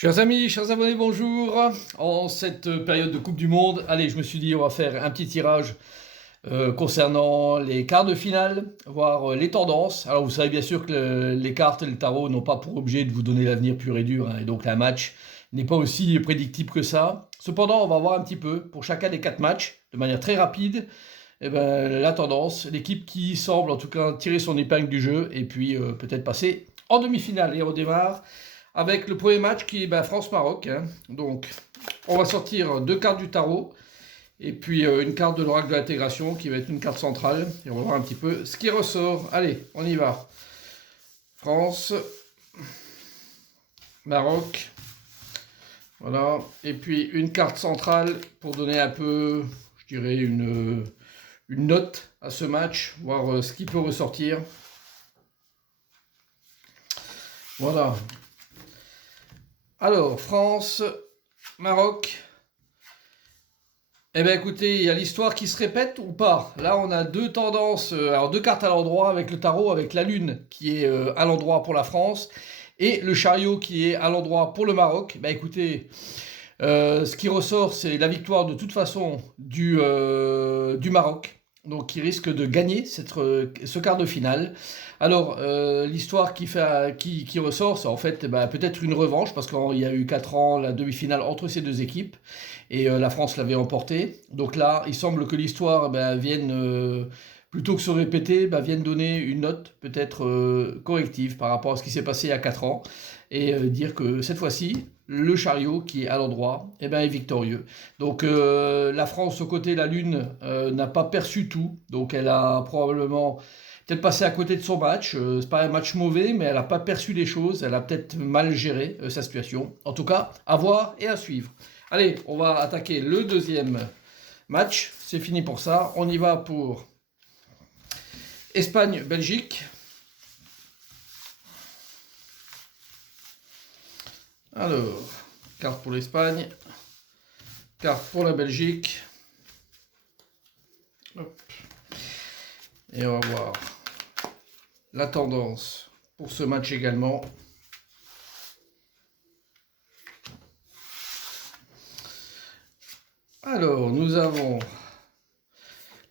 Chers amis, chers abonnés, bonjour. En cette période de Coupe du Monde, allez, je me suis dit on va faire un petit tirage concernant les quarts de finale, voir les tendances. Alors vous savez bien sûr que les cartes et le tarot n'ont pas pour objet de vous donner l'avenir pur et dur, hein, et donc un match n'est pas aussi prédictible que ça. Cependant, on va voir un petit peu pour chacun des 4 matchs, de manière très rapide, la tendance, l'équipe qui semble en tout cas tirer son épingle du jeu et puis peut-être passer en demi-finale. Et on démarre avec le premier match qui est France-Maroc, hein. Donc, on va sortir 2 cartes du tarot et puis une carte de l'oracle de l'intégration qui va être une carte centrale. Et on va voir un petit peu ce qui ressort. Allez, on y va. France, Maroc. Voilà. Et puis une carte centrale pour donner un peu, je dirais, une note à ce match, voir ce qui peut ressortir. Voilà. Alors, France, Maroc. Eh bien écoutez, il y a l'histoire qui se répète ou pas. Là, on a deux tendances, alors 2 cartes à l'endroit avec le tarot, avec la lune qui est à l'endroit pour la France et le chariot qui est à l'endroit pour le Maroc. Ben écoutez, ce qui ressort, c'est la victoire de toute façon du Maroc. Donc qui risque de gagner ce quart de finale. Alors l'histoire qui ressort, c'est en fait peut-être une revanche parce qu'il y a eu 4 ans la demi-finale entre ces deux équipes et la France l'avait emporté. Donc là, il semble que l'histoire vienne, plutôt que se répéter, vienne donner une note peut-être corrective par rapport à ce qui s'est passé il y a 4 ans et dire que cette fois-ci, le chariot qui est à l'endroit est victorieux. Donc la France, au côté la Lune, n'a pas perçu tout. Donc elle a probablement peut-être passé à côté de son match. C'est pas un match mauvais, mais elle n'a pas perçu les choses. Elle a peut-être mal géré sa situation. En tout cas, à voir et à suivre. Allez, on va attaquer le deuxième match. C'est fini pour ça. On y va pour Espagne-Belgique. Alors, carte pour l'Espagne, carte pour la Belgique. Hop. Et on va voir la tendance pour ce match également. Alors, nous avons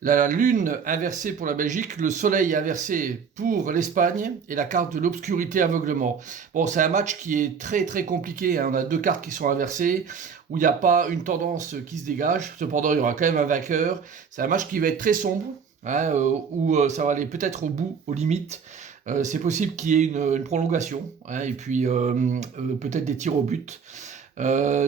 la lune inversée pour la Belgique, le soleil inversé pour l'Espagne et la carte de l'obscurité aveuglement. Bon, c'est un match qui est très très compliqué, hein. On a 2 cartes qui sont inversées, où il n'y a pas une tendance qui se dégage. Cependant, il y aura quand même un vainqueur. C'est un match qui va être très sombre, hein, où ça va aller peut-être au bout, aux limites. C'est possible qu'il y ait une prolongation, hein, et puis peut-être des tirs au but.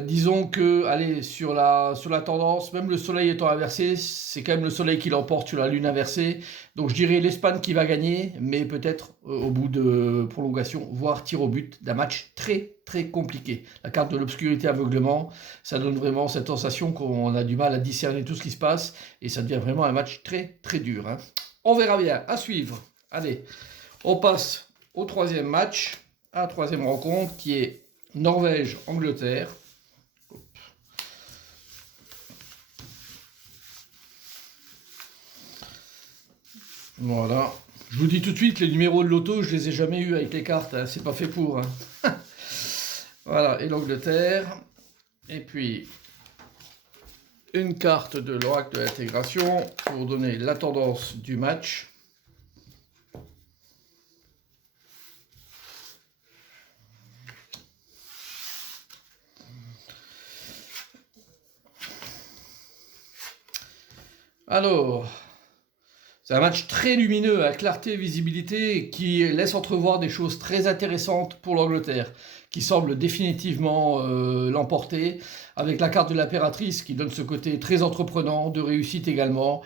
Disons que, allez, sur la tendance, même le soleil étant inversé, c'est quand même le soleil qui l'emporte sur la lune inversée. Donc je dirais l'Espagne qui va gagner, mais peut-être au bout de prolongation, voire tir au but d'un match très très compliqué. La carte de l'obscurité aveuglement, ça donne vraiment cette sensation qu'on a du mal à discerner tout ce qui se passe, et ça devient vraiment un match très très dur, hein. On verra bien, à suivre. Allez, on passe au troisième match, à la troisième rencontre, qui est Norvège-Angleterre. Voilà. Je vous dis tout de suite, les numéros de loto, je les ai jamais eus avec les cartes, hein. C'est pas fait pour, hein. Voilà, et l'Angleterre. Et puis, une carte de l'oracle de l'intégration pour donner la tendance du match. Alors, c'est un match très lumineux, à clarté et visibilité, qui laisse entrevoir des choses très intéressantes pour l'Angleterre, qui semble définitivement l'emporter, avec la carte de l'impératrice qui donne ce côté très entreprenant, de réussite également,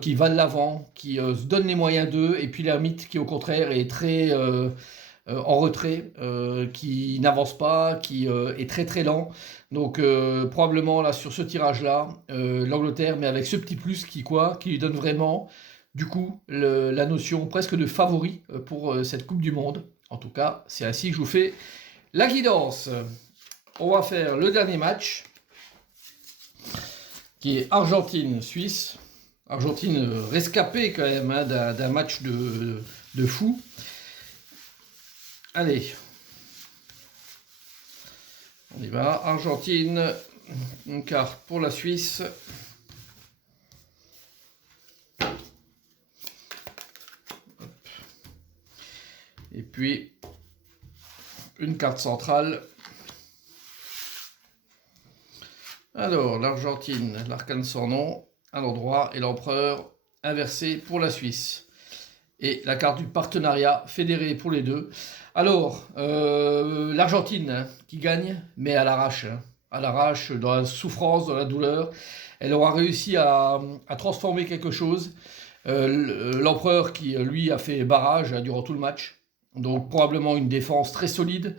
qui va de l'avant, qui se donne les moyens d'eux, et puis l'ermite qui au contraire est très en retrait, qui n'avance pas, qui est très très lent. Donc probablement là sur ce tirage-là, l'Angleterre, mais avec ce petit plus qui lui donne vraiment du coup la notion presque de favori pour cette Coupe du Monde. En tout cas, c'est ainsi que je vous fais la guidance. On va faire le dernier match, qui est Argentine-Suisse. Argentine rescapée quand même, hein, d'un match de fou. Allez, On y va. Argentine, une carte pour la Suisse. Et puis, une carte centrale. Alors, l'Argentine, l'arcane sans nom, à l'endroit, et l'empereur inversé pour la Suisse. Et la carte du partenariat fédéré pour les deux. Alors, l'Argentine hein, qui gagne, mais à l'arrache. Hein, à l'arrache, dans la souffrance, dans la douleur. Elle aura réussi à transformer quelque chose. L'empereur qui, lui, a fait barrage durant tout le match. Donc, probablement une défense très solide.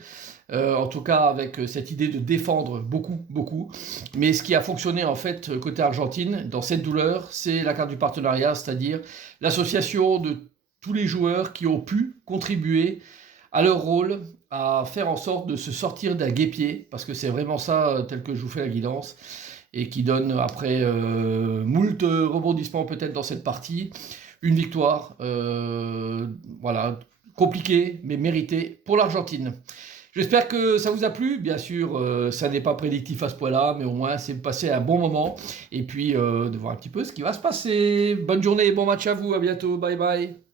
En tout cas avec cette idée de défendre beaucoup. Mais ce qui a fonctionné en fait côté Argentine, dans cette douleur, c'est la carte du partenariat, c'est-à-dire l'association de tous les joueurs qui ont pu contribuer à leur rôle, à faire en sorte de se sortir d'un guêpier, parce que c'est vraiment ça tel que je vous fais la guidance, et qui donne après moult rebondissements peut-être dans cette partie, une victoire, voilà, compliquée mais méritée pour l'Argentine. J'espère que ça vous a plu. Bien sûr, ça n'est pas prédictif à ce point-là, mais au moins, c'est passer un bon moment. Et puis, de voir un petit peu ce qui va se passer. Bonne journée, bon match à vous. À bientôt. Bye bye.